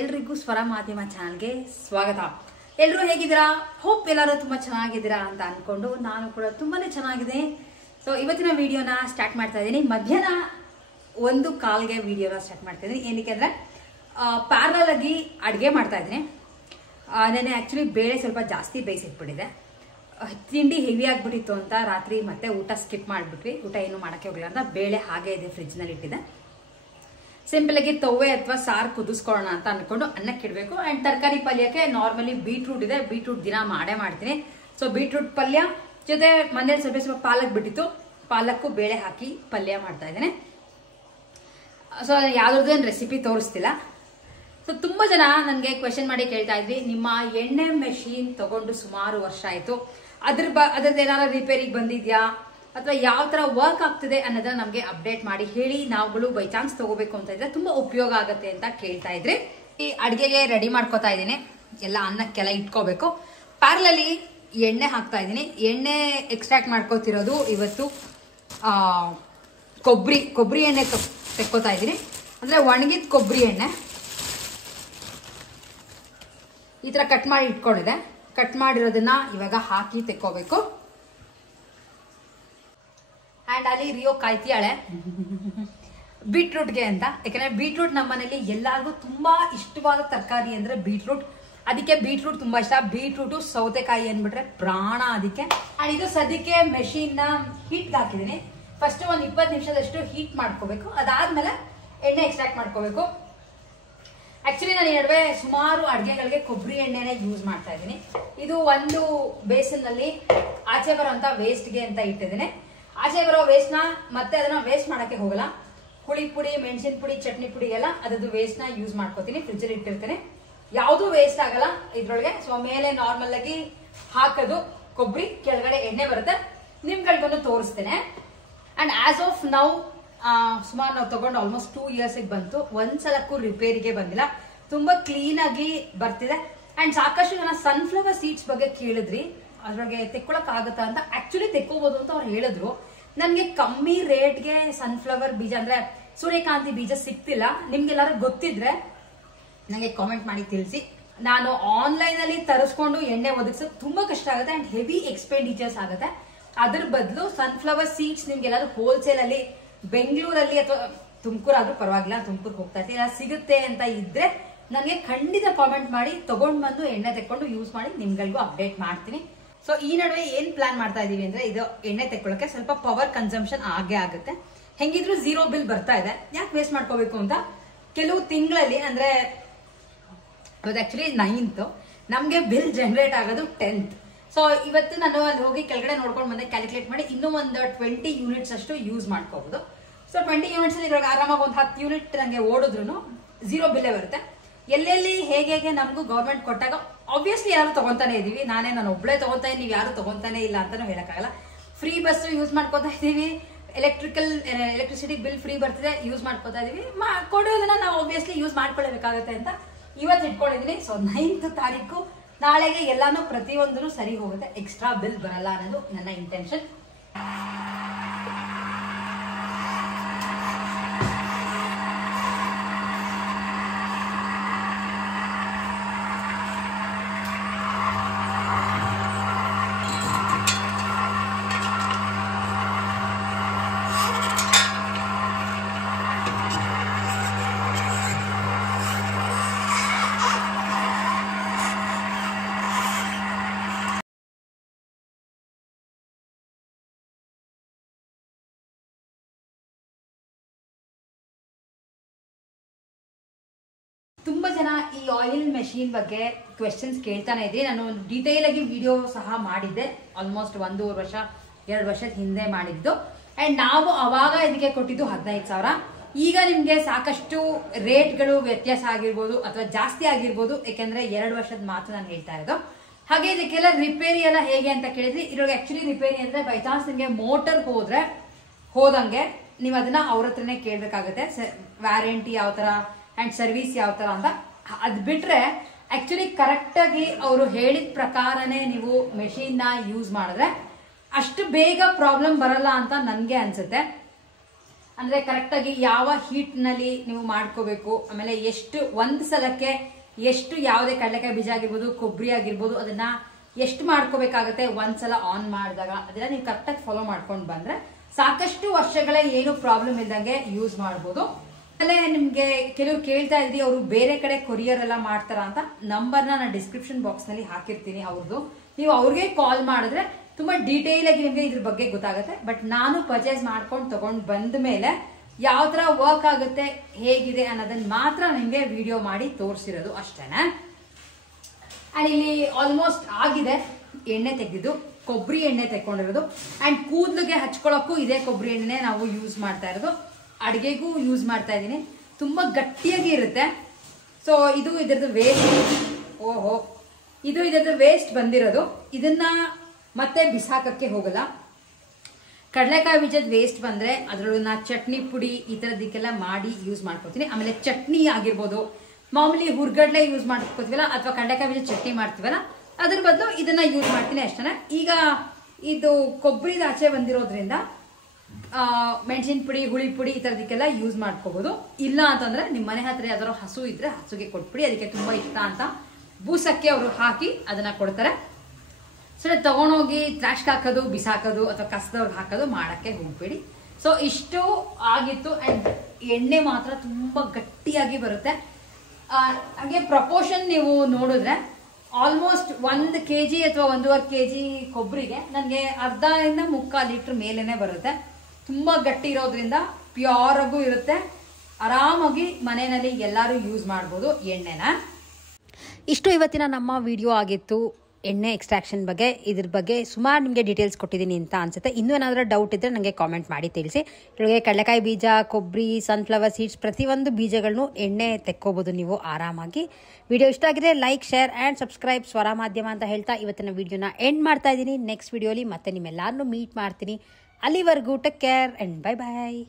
ಎಲ್ರಿಗೂ ಸ್ವರ ಮಾಧ್ಯಮ ಚಾನಲ್ಗೆ ಸ್ವಾಗತ. ಎಲ್ಲರೂ ಹೇಗಿದ್ದೀರಾ? ಹೋಪ್ ಎಲ್ಲರೂ ತುಂಬಾ ಚೆನ್ನಾಗಿದ್ದೀರಾ ಅಂತ ಅನ್ಕೊಂಡು ನಾನು ಕೂಡ ತುಂಬಾನೇ ಚೆನ್ನಾಗಿದೆ. ಸೊ ಇವತ್ತಿನ ವಿಡಿಯೋನ ಸ್ಟಾರ್ಟ್ ಮಾಡ್ತಾ ಇದ್ದೀನಿ. ಮಧ್ಯಾಹ್ನ 1:15ಗೆ ವಿಡಿಯೋನ ಸ್ಟಾರ್ಟ್ ಮಾಡ್ತಾ ಇದ್ದೀನಿ. ಏನಕ್ಕೆ ಅಂದ್ರೆ ಪ್ಯಾರಲಲ್ ಆಗಿ ಅಡುಗೆ ಮಾಡ್ತಾ ಇದ್ದೀನಿ. ನೆನ್ನೆ ಆಕ್ಚುಲಿ ಬೇಳೆ ಸ್ವಲ್ಪ ಜಾಸ್ತಿ ಬೇಯಿಸಿಟ್ಬಿಟ್ಟಿದೆ. ತಿಂಡಿ ಹೆವಿ ಆಗ್ಬಿಟ್ಟಿತ್ತು ಅಂತ ರಾತ್ರಿ ಮತ್ತೆ ಊಟ ಸ್ಕಿಪ್ ಮಾಡ್ಬಿಟ್ವಿ. ಊಟ ಏನು ಮಾಡಕ್ಕೆ ಹೋಗಿಲ್ಲ ಅಂತ ಬೇಳೆ ಹಾಗೆ ಇದೆ, ಫ್ರಿಜ್ ನಲ್ಲಿ ಇಟ್ಟಿದೆ. ಸಿಂಪಲ್ ಆಗಿ ತವ್ವೆ ಅಥವಾ ಸಾರು ಕುದಿಸ್ಕೊಳ್ಳೋಣ ಅಂತ ಅನ್ಕೊಂಡು ಅನ್ನಕ್ಕೆ ಇಡಬೇಕು. ಅಂಡ್ ತರಕಾರಿ ಪಲ್ಯಕ್ಕೆ ನಾರ್ಮಲಿ ಬೀಟ್ರೂಟ್ ಇದೆ, ಬೀಟ್ರೂಟ್ ದಿನ ಮಾಡೇ ಮಾಡ್ತೀನಿ. ಸೊ ಬೀಟ್ರೂಟ್ ಪಲ್ಯ ಜೊತೆ ಮನೇಲಿ ಸ್ವಲ್ಪ ಪಾಲಕ್ ಬಿಟ್ಟಿತ್ತು, ಪಾಲಕ್ಕು ಬೇಳೆ ಹಾಕಿ ಪಲ್ಯ ಮಾಡ್ತಾ ಇದ್ದೇನೆ. ಸೊ ಯಾವ್ದು ರೆಸಿಪಿ ತೋರಿಸ್ತಿಲ್ಲ. ಸೊ ತುಂಬಾ ಜನ ನನಗೆ ಕ್ವೆಶನ್ ಮಾಡಿ ಕೇಳ್ತಾ ಇದ್ವಿ, ನಿಮ್ಮ ಎಣ್ಣೆ ಮೆಷಿನ್ ತಗೊಂಡು ಸುಮಾರು ವರ್ಷ ಆಯ್ತು, ಅದ್ರದ್ದು ಏನಾದ್ರು ರಿಪೇರಿಗೆ ಬಂದಿದ್ಯಾ ಅಥವಾ ಯಾವ ತರ ವರ್ಕ್ ಆಗ್ತಿದೆ ಅನ್ನೋದನ್ನ ನಮ್ಗೆ ಅಪ್ಡೇಟ್ ಮಾಡಿ ಹೇಳಿ. ನಾವುಗಳು ಬೈ ಚಾನ್ಸ್ ತಗೋಬೇಕು ಅಂತ ಇದ್ರೆ ತುಂಬಾ ಉಪಯೋಗ ಆಗುತ್ತೆ ಅಂತ ಕೇಳ್ತಾ ಇದ್ರಿ. ಈ ಅಡ್ಗೆಗೆ ರೆಡಿ ಮಾಡ್ಕೋತಾ ಇದ್ದೀನಿ, ಎಲ್ಲ ಅನ್ನಕ್ಕೆಲ್ಲ ಇಟ್ಕೋಬೇಕು. ಪ್ಯಾರಲಲ್ಲಿ ಎಣ್ಣೆ ಹಾಕ್ತಾ ಇದ್ದೀನಿ. ಎಣ್ಣೆ ಎಕ್ಸ್ಟ್ರಾಕ್ಟ್ ಮಾಡ್ಕೋತಿರೋದು ಇವತ್ತು ಕೊಬ್ಬರಿ ಎಣ್ಣೆ ತೆಕ್ಕೋತಾ ಇದ್ದೀನಿ. ಅಂದ್ರೆ ಒಣಗಿದ ಕೊಬ್ಬರಿ ಎಣ್ಣೆ ಈ ತರ ಕಟ್ ಮಾಡಿ ಇಟ್ಕೊಂಡಿದೆ. ಕಟ್ ಮಾಡಿರೋದನ್ನ ಇವಾಗ ಹಾಕಿ ತೆಕ್ಕೋಬೇಕು. ಅಂಡ್ ಅಲ್ಲಿ ರಿಯೋ ಕಾಯ್ತಿಯಾಳೆ ಬೀಟ್ರೂಟ್ಗೆ ಅಂತ. ಯಾಕಂದ್ರೆ ಬೀಟ್ರೂಟ್ ನಮ್ಮ ಮನೇಲಿ ಎಲ್ಲಾರ್ಗು ತುಂಬಾ ಇಷ್ಟವಾದ ತರಕಾರಿ ಅಂದ್ರೆ ಬೀಟ್ರೂಟ್. ಅದಕ್ಕೆ ಬೀಟ್ರೂಟ್ ತುಂಬಾ ಇಷ್ಟ. ಬೀಟ್ರೂಟ್ ಸೌತೆಕಾಯಿ ಅಂದ್ಬಿಟ್ರೆ ಪ್ರಾಣ ಅದಕ್ಕೆ. ಅಂಡ್ ಇದು ಸದ್ಯಕ್ಕೆ ಮೆಷಿನ್ ನ ಹೀಟ್ ಹಾಕಿದೀನಿ. ಫಸ್ಟ್ ಒಂದ್ 20 ನಿಮಿಷದಷ್ಟು ಹೀಟ್ ಮಾಡ್ಕೋಬೇಕು. ಅದಾದ್ಮೇಲೆ ಎಣ್ಣೆ ಎಕ್ಸ್ಟ್ರಾಕ್ಟ್ ಮಾಡ್ಕೋಬೇಕು. ಆಕ್ಚುಲಿ ನಾನು ಈ ನಡುವೆ ಸುಮಾರು ಅಡ್ಗೆಗಳಿಗೆ ಕೊಬ್ಬರಿ ಎಣ್ಣೆನೆ ಯೂಸ್ ಮಾಡ್ತಾ ಇದ್ದೀನಿ. ಇದು ಒಂದು ಬೇಸನ್ ನಲ್ಲಿ ಆಚೆ ಬರೋಂತ ವೇಸ್ಟ್ಗೆ ಅಂತ ಇಟ್ಟಿದ್ದೀನಿ. ಆಚೆ ಬರೋ ವೇಸ್ಟ್ ನ ಮತ್ತೆ ಅದನ್ನ ವೇಸ್ಟ್ ಮಾಡಕ್ಕೆ ಹೋಗಲ್ಲ. ಹುಳಿ ಪುಡಿ, ಮೆಣಸಿನ ಪುಡಿ, ಚಟ್ನಿ ಪುಡಿ ಎಲ್ಲ ಅದರದ್ದು ವೇಸ್ಟ್ ನ ಯೂಸ್ ಮಾಡ್ಕೋತೀನಿ. ಫ್ರಿಜ್ ಅಲ್ಲಿ ಇಟ್ಟಿರ್ತೇನೆ, ಯಾವ್ದು ವೇಸ್ಟ್ ಆಗಲ್ಲ ಇದ್ರೊಳಗೆ. ಸೊ ಮೇಲೆ ನಾರ್ಮಲ್ ಆಗಿ ಹಾಕೋದು ಕೊಬ್ಬರಿ, ಕೆಳಗಡೆ ಎಣ್ಣೆ ಬರುತ್ತೆ. ನಿಮ್ಗಳಿಗೊಂದು ತೋರಿಸ್ತೇನೆ. ಅಂಡ್ ಆಸ್ ಆಫ್ ನೌ ಸುಮಾರು ನಾವು ತಗೊಂಡು ಆಲ್ಮೋಸ್ಟ್ 2 years ಬಂತು. ಒಂದ್ಸಲಕ್ಕೂ ರಿಪೇರಿಗೆ ಬಂದಿಲ್ಲ. ತುಂಬಾ ಕ್ಲೀನ್ ಆಗಿ ಬರ್ತಿದೆ. ಅಂಡ್ ಸಾಕಷ್ಟು ಜನ ಸನ್ಫ್ಲವರ್ ಸೀಡ್ಸ್ ಬಗ್ಗೆ ಕೇಳಿದ್ರಿ, ಅದ್ರೊಳಗೆ ತೆಕ್ಕೊಳಕ್ ಆಗುತ್ತಾ ಅಂತ. ಆಕ್ಚುಲಿ ತೆಕ್ಕೋಬಹುದು ಅಂತ ಅವ್ರು ಹೇಳಿದ್ರು. ನನ್ಗೆ ಕಮ್ಮಿ ರೇಟ್ಗೆ ಸನ್ಫ್ಲವರ್ ಬೀಜ ಅಂದ್ರೆ ಸೂರ್ಯಕಾಂತಿ ಬೀಜ ಸಿಕ್ತಿಲ್ಲ. ನಿಮ್ಗೆಲ್ಲಾರು ಗೊತ್ತಿದ್ರೆ ನಂಗೆ ಕಾಮೆಂಟ್ ಮಾಡಿ ತಿಳಿಸಿ. ನಾನು ಆನ್ಲೈನ್ ಅಲ್ಲಿ ತರಿಸ್ಕೊಂಡು ಎಣ್ಣೆ ಒದಗಿಸೋದು ತುಂಬಾ ಕಷ್ಟ ಆಗುತ್ತೆ ಅಂಡ್ ಹೆವಿ ಎಕ್ಸ್ಪೆಂಡಿಚರ್ಸ್ ಆಗುತ್ತೆ. ಅದ್ರ ಬದಲು ಸನ್ಫ್ಲವರ್ ಸೀಡ್ಸ್ ನಿಮ್ಗೆಲ್ಲಾರು ಹೋಲ್ಸೇಲ್ ಅಲ್ಲಿ ಬೆಂಗಳೂರಲ್ಲಿ ಅಥವಾ ತುಮಕೂರು ಆದ್ರೂ ಪರವಾಗಿಲ್ಲ, ತುಮಕೂರು ಹೋಗ್ತಾ ಇರ್ತೀನಿ, ಸಿಗುತ್ತೆ ಅಂತ ಇದ್ರೆ ನನಗೆ ಖಂಡಿತ ಕಾಮೆಂಟ್ ಮಾಡಿ ತಗೊಂಡ್ ಬಂದು ಎಣ್ಣೆ ತೆಕ್ಕೊಂಡು ಯೂಸ್ ಮಾಡಿ ನಿಮ್ಗಳಿಗೂ ಅಪ್ಡೇಟ್ ಮಾಡ್ತೀನಿ. ಸೊ ಈ ನಡುವೆ ಏನ್ ಪ್ಲಾನ್ ಮಾಡ್ತಾ ಇದೀವಿ ಅಂದ್ರೆ, ಇದು ಎಣ್ಣೆ ತೆಕ್ಕೊಳ್ಳಕ್ಕೆ ಸ್ವಲ್ಪ ಪವರ್ ಕನ್ಸಂಪ್ಷನ್ ಆಗೇ ಆಗುತ್ತೆ. ಹೆಂಗಿದ್ರು 0 ಬಿಲ್ ಬರ್ತಾ ಇದೆ, ಯಾಕೆ ವೇಸ್ಟ್ ಮಾಡ್ಕೋಬೇಕು ಅಂತ. ಕೆಲವು ತಿಂಗಳಲ್ಲಿ ಅಂದ್ರೆ ಅದು ಆಕ್ಚುಲಿ 9th, ನಮ್ಗೆ ಬಿಲ್ ಜನರೇಟ್ ಆಗೋದು 10th. ಸೊ ಇವತ್ತು ನಾನು ಅಲ್ಲಿ ಹೋಗಿ ಕೆಳಗಡೆ ನೋಡ್ಕೊಂಡು ಬಂದೆ, ಕ್ಯಾಲ್ಕುಲೇಟ್ ಮಾಡಿ ಇನ್ನೂ ಒಂದು 20 ಯೂನಿಟ್ಸ್ ಅಷ್ಟು ಯೂಸ್ ಮಾಡ್ಕೋಬಹುದು. ಸೊ 20 ಯೂನಿಟ್ಸ್ ಅಲ್ಲಿ ಇವಾಗ ಆರಾಮಾಗಿ ಒಂದು 10 ಯೂನಿಟ್ ನಂಗೆ ಓಡಿದ್ರು 0 ಬಿಲ್ಲೇ ಬರುತ್ತೆ. ಎಲ್ಲೆಲ್ಲಿ ಹೇಗೆ ನಮಗೂ ಗೌರ್ಮೆಂಟ್ ಕೊಟ್ಟಾಗ ಆಬ್ವಿಯಸ್ಲಿ ಯಾರು ತಗೊಂತಾನೆ ಇದೀವಿ. ನಾನು ಒಬ್ಳೆ ತಗೊಂತಾ ಇದ್ದೀನಿ, ನೀವು ಯಾರು ತಗೊಂತಾನೆ ಇಲ್ಲ ಅಂತಾನು ಹೇಳಕ್ಕಾಗಲ್ಲ. ಫ್ರೀ ಬಸ್ ಯೂಸ್ ಮಾಡ್ಕೋತಾ ಇದೀವಿ, ಎಲೆಕ್ಟ್ರಿಸಿಟಿ ಬಿಲ್ ಫ್ರೀ ಬರ್ತಿದೆ, ಯೂಸ್ ಮಾಡ್ಕೋತಾ ಇದೀವಿ. ಕೊಡೋದನ್ನ ನಾವು ಆಬ್ವಿಯಸ್ಲಿ ಯೂಸ್ ಮಾಡ್ಕೊಳ್ಳೇಬೇಕಾಗತ್ತೆ ಅಂತ ಇವತ್ತು ಇಟ್ಕೊಂಡಿದೀನಿ. ಸೊ 9th ತಾರೀಕು ನಾಳೆಗೆ ಎಲ್ಲಾನು ಪ್ರತಿಯೊಂದೂ ಸರಿ ಹೋಗುತ್ತೆ, ಎಕ್ಸ್ಟ್ರಾ ಬಿಲ್ ಬರಲ್ಲ ಅನ್ನೋದು ನನ್ನ ಇಂಟೆನ್ಷನ್. ತುಂಬಾ ಜನ ಈ ಆಯಿಲ್ ಮೆಷಿನ್ ಬಗ್ಗೆ ಕ್ವೆಶನ್ಸ್ ಕೇಳ್ತಾನೆ ಇದ್ರಿ. ನಾನು ಡೀಟೇಲ್ ಆಗಿ ವಿಡಿಯೋ ಸಹ ಮಾಡಿದ್ದೆ, ಆಲ್ಮೋಸ್ಟ್ 1.5 ವರ್ಷ 2 ವರ್ಷದ ಹಿಂದೆ ಮಾಡಿದ್ದು. ಅಂಡ್ ನಾವು ಅವಾಗ ಇದಕ್ಕೆ ಕೊಟ್ಟಿದ್ದು 15,000. ಈಗ ನಿಮ್ಗೆ ಸಾಕಷ್ಟು ರೇಟ್ಗಳು ವ್ಯತ್ಯಾಸ ಆಗಿರ್ಬೋದು ಅಥವಾ ಜಾಸ್ತಿ ಆಗಿರ್ಬೋದು, ಯಾಕೆಂದ್ರೆ 2 ವರ್ಷದ ಮಾತು ನಾನು ಹೇಳ್ತಾ ಇರೋದು. ಹಾಗೆ ಇದಕ್ಕೆಲ್ಲ ರಿಪೇರಿ ಎಲ್ಲ ಹೇಗೆ ಅಂತ ಕೇಳಿದ್ರಿ. ಇದ್ರೊಳಗೆ ಆಕ್ಚುಲಿ ರಿಪೇರಿ ಅಂದ್ರೆ ಬೈ ಚಾನ್ಸ್ ನಿಮ್ಗೆ ಮೋಟರ್ ಹೋದಂಗೆ ನೀವು ಅದನ್ನ ಅವ್ರ ಹತ್ರನೇ ಕೇಳ್ಬೇಕಾಗುತ್ತೆ, ವ್ಯಾರಂಟಿ ಯಾವ ತರ ಅಂಡ್ ಸರ್ವಿಸ್ ಯಾವ ತರ ಅಂತ. ಅದ್ ಬಿಟ್ರೆ ಆಕ್ಚುಲಿ ಕರೆಕ್ಟ್ ಆಗಿ ಅವರು ಹೇಳಿದ ಪ್ರಕಾರನೇ ನೀವು ಮೆಷಿನ್ ನ ಯೂಸ್ ಮಾಡಿದ್ರೆ ಅಷ್ಟು ಬೇಗ ಪ್ರಾಬ್ಲಮ್ ಬರಲ್ಲ ಅಂತ ನನ್ಗೆ ಅನ್ಸುತ್ತೆ. ಅಂದ್ರೆ ಕರೆಕ್ಟ್ ಆಗಿ ಯಾವ ಹೀಟ್ ನಲ್ಲಿ ನೀವು ಮಾಡ್ಕೋಬೇಕು, ಆಮೇಲೆ ಎಷ್ಟು ಒಂದ್ ಸಲಕ್ಕೆ ಎಷ್ಟು ಯಾವುದೇ ಕಡಲೆಕಾಯಿ ಬೀಜ ಆಗಿರ್ಬೋದು, ಕೊಬ್ಬರಿ ಆಗಿರ್ಬೋದು, ಅದನ್ನ ಎಷ್ಟು ಮಾಡ್ಕೋಬೇಕಾಗತ್ತೆ ಒಂದ್ಸಲ ಆನ್ ಮಾಡಿದಾಗ, ಅದೆಲ್ಲ ನೀವು ಕರೆಕ್ಟಾಗಿ ಫಾಲೋ ಮಾಡ್ಕೊಂಡು ಬಂದ್ರೆ ಸಾಕಷ್ಟು ವರ್ಷಗಳ ಏನು ಪ್ರಾಬ್ಲಮ್ ಇಲ್ದಂಗೆ ಯೂಸ್ ಮಾಡಬಹುದು. ಆಮೇಲೆ ನಿಮ್ಗೆ ಕೆಲವರು ಕೇಳ್ತಾ ಇದ್ರಿ ಅವರು ಬೇರೆ ಕಡೆ ಕೊರಿಯರ್ ಎಲ್ಲ ಮಾಡ್ತಾರ ಅಂತ. ನಂಬರ್ನ ನಾನು ಡಿಸ್ಕ್ರಿಪ್ಷನ್ ಬಾಕ್ಸ್ ನಲ್ಲಿ ಹಾಕಿರ್ತೀನಿ ಅವ್ರದ್ದು. ನೀವು ಅವ್ರಿಗೆ ಕಾಲ್ ಮಾಡಿದ್ರೆ ತುಂಬಾ ಡೀಟೇಲ್ ಆಗಿ ನಿಮ್ಗೆ ಇದ್ರ ಬಗ್ಗೆ ಗೊತ್ತಾಗುತ್ತೆ. ಬಟ್ ನಾನು ಪರ್ಚೇಸ್ ಮಾಡ್ಕೊಂಡು ತಗೊಂಡ್ ಬಂದ ಮೇಲೆ ಯಾವ ತರ ವರ್ಕ್ ಆಗುತ್ತೆ, ಹೇಗಿದೆ ಅನ್ನೋದನ್ನ ಮಾತ್ರ ನಿಮ್ಗೆ ವಿಡಿಯೋ ಮಾಡಿ ತೋರಿಸಿರೋದು ಅಷ್ಟೇನೆ. ಅಂಡ್ ಇಲ್ಲಿ ಆಲ್ಮೋಸ್ಟ್ ಆಗಿದೆ. ಎಣ್ಣೆ ತೆಗೆದಿದ್ದು ಕೊಬ್ಬರಿ ಎಣ್ಣೆ ತೆಕ್ಕೊಂಡಿರೋದು. ಅಂಡ್ ಕೂದಲಿಗೆ ಹಚ್ಕೊಳ್ಳೋಕ್ಕೂ ಇದೇ ಕೊಬ್ಬರಿ ಎಣ್ಣೆ ನಾವು ಯೂಸ್ ಮಾಡ್ತಾ ಇರೋದು. ಅಡಿಗೆಗೂ ಯೂಸ್ ಮಾಡ್ತಾ ಇದ್ದೀನಿ. ತುಂಬಾ ಗಟ್ಟಿಯಾಗಿ ಇರುತ್ತೆ. ಸೊ ಇದು ಇದ್ರದ್ದು ವೇಸ್ಟ್. ಓಹೋ, ಇದು ಇದ್ರದ್ದು ವೇಸ್ಟ್ ಬಂದಿರೋದು. ಇದನ್ನ ಮತ್ತೆ ಬಿಸಾಕಕ್ಕೆ ಹೋಗಲ್ಲ. ಕಡಲೆಕಾಯಿ ಬೀಜದ ವೇಸ್ಟ್ ಬಂದ್ರೆ ಅದ್ರೊಳನ್ನ ಚಟ್ನಿ ಪುಡಿ ಈ ತರದಕ್ಕೆಲ್ಲ ಮಾಡಿ ಯೂಸ್ ಮಾಡ್ಕೊತೀನಿ. ಆಮೇಲೆ ಚಟ್ನಿ ಆಗಿರ್ಬೋದು, ಮಾಮೂಲಿ ಹುರ್ಗಡ್ಲೆ ಯೂಸ್ ಮಾಡ್ಕೋತೀವಲ್ಲ ಅಥವಾ ಕಡಲೆಕಾಯಿ ಬೀಜ ಚಟ್ನಿ ಮಾಡ್ತೀವಲ್ಲ, ಅದ್ರ ಬದಲು ಇದನ್ನ ಯೂಸ್ ಮಾಡ್ತೀನಿ ಅಷ್ಟೇ. ಈಗ ಇದು ಕೊಬ್ಬರಿದ ಆಚೆ ಬಂದಿರೋದ್ರಿಂದ ಮೆಣಸಿನ ಪುಡಿ, ಹುಳಿ ಪುಡಿ ಈ ತರದಕ್ಕೆಲ್ಲ ಯೂಸ್ ಮಾಡ್ಕೋಬಹುದು. ಇಲ್ಲ ಅಂತಂದ್ರೆ ನಿಮ್ ಮನೆ ಹತ್ರ ಯಾವ್ದಾದ್ರು ಹಸು ಇದ್ರೆ ಹಸುಗೆ ಕೊಟ್ಬಿಡಿ, ಅದಕ್ಕೆ ತುಂಬಾ ಇಷ್ಟ ಅಂತ ಬೂಸಕ್ಕೆ ಅವರು ಹಾಕಿ ಅದನ್ನ ಕೊಡ್ತಾರೆ. ಸೊ ತಗೊಂಡೋಗಿ ಟ್ರಾಶ್ಗೆ ಹಾಕೋದು, ಬಿಸಾಕೋದು ಅಥವಾ ಕಸದವ್ರಿಗೆ ಹಾಕೋದು ಮಾಡಕ್ಕೆ ಹೋಗ್ಬೇಡಿ. ಸೊ ಇಷ್ಟು ಆಗಿತ್ತು. ಅಂಡ್ ಎಣ್ಣೆ ಮಾತ್ರ ತುಂಬಾ ಗಟ್ಟಿಯಾಗಿ ಬರುತ್ತೆ. ಹಾಗೆ ಪ್ರಪೋರ್ಷನ್ ನೀವು ನೋಡಿದ್ರೆ ಆಲ್ಮೋಸ್ಟ್ 1 kg ಅಥವಾ 1.5 kg ಕೊಬ್ಬರಿಗೆ ನನಗೆ ಅರ್ಧ ಇಂದ 3/4 ಲೀಟರ್ ಮೇಲೇನೆ ಬರುತ್ತೆ. ತುಂಬಾ ಗಟ್ಟಿ ಇರೋದ್ರಿಂದ ಪ್ಯೂರ್ ಆಗೂ ಇರುತ್ತೆ. ಆರಾಮಾಗಿ ಮನೆಯಲ್ಲಿ ಎಲ್ಲರೂ ಯೂಸ್ ಮಾಡ್ಬೋದು ಎಣ್ಣೆನ. ಇಷ್ಟು ಇವತ್ತಿನ ನಮ್ಮ ವಿಡಿಯೋ ಆಗಿತ್ತು ಎಣ್ಣೆ ಎಕ್ಸ್ಟ್ರಾಕ್ಷನ್ ಬಗ್ಗೆ. ಇದ್ರ ಬಗ್ಗೆ ಸುಮಾರು ನಿಮಗೆ ಡೀಟೇಲ್ಸ್ ಕೊಟ್ಟಿದ್ದೀನಿ ಅಂತ ಅನ್ಸುತ್ತೆ. ಇನ್ನೂ ಏನಾದರೂ ಡೌಟ್ ಇದ್ದರೆ ನನಗೆ ಕಾಮೆಂಟ್ ಮಾಡಿ ತಿಳಿಸಿ. ಇವಾಗ ಕಡಲೆಕಾಯಿ ಬೀಜ, ಕೊಬ್ಬರಿ, ಸನ್ಫ್ಲವರ್ ಸೀಡ್ಸ್ ಪ್ರತಿಯೊಂದು ಬೀಜಗಳನ್ನು ಎಣ್ಣೆ ತೆಕ್ಕೋಬೋದು ನೀವು ಆರಾಮಾಗಿ. ವಿಡಿಯೋ ಇಷ್ಟ ಆಗಿದ್ರೆ ಲೈಕ್, ಶೇರ್ ಆ್ಯಂಡ್ ಸಬ್ಸ್ಕ್ರೈಬ್ ಸ್ವರ ಮಾಧ್ಯಮ ಅಂತ ಹೇಳ್ತಾ ಇವತ್ತಿನ ವಿಡಿಯೋನ ಎಂಡ್ ಮಾಡ್ತಾ ಇದ್ದೀನಿ. ನೆಕ್ಸ್ಟ್ ವಿಡಿಯೋಲಿ ಮತ್ತೆ ನಿಮ್ಮೆಲ್ಲರನ್ನೂ ಮೀಟ್ ಮಾಡ್ತೀನಿ. ಅಲ್ಲಿವರೆಗೂ take care and bye bye.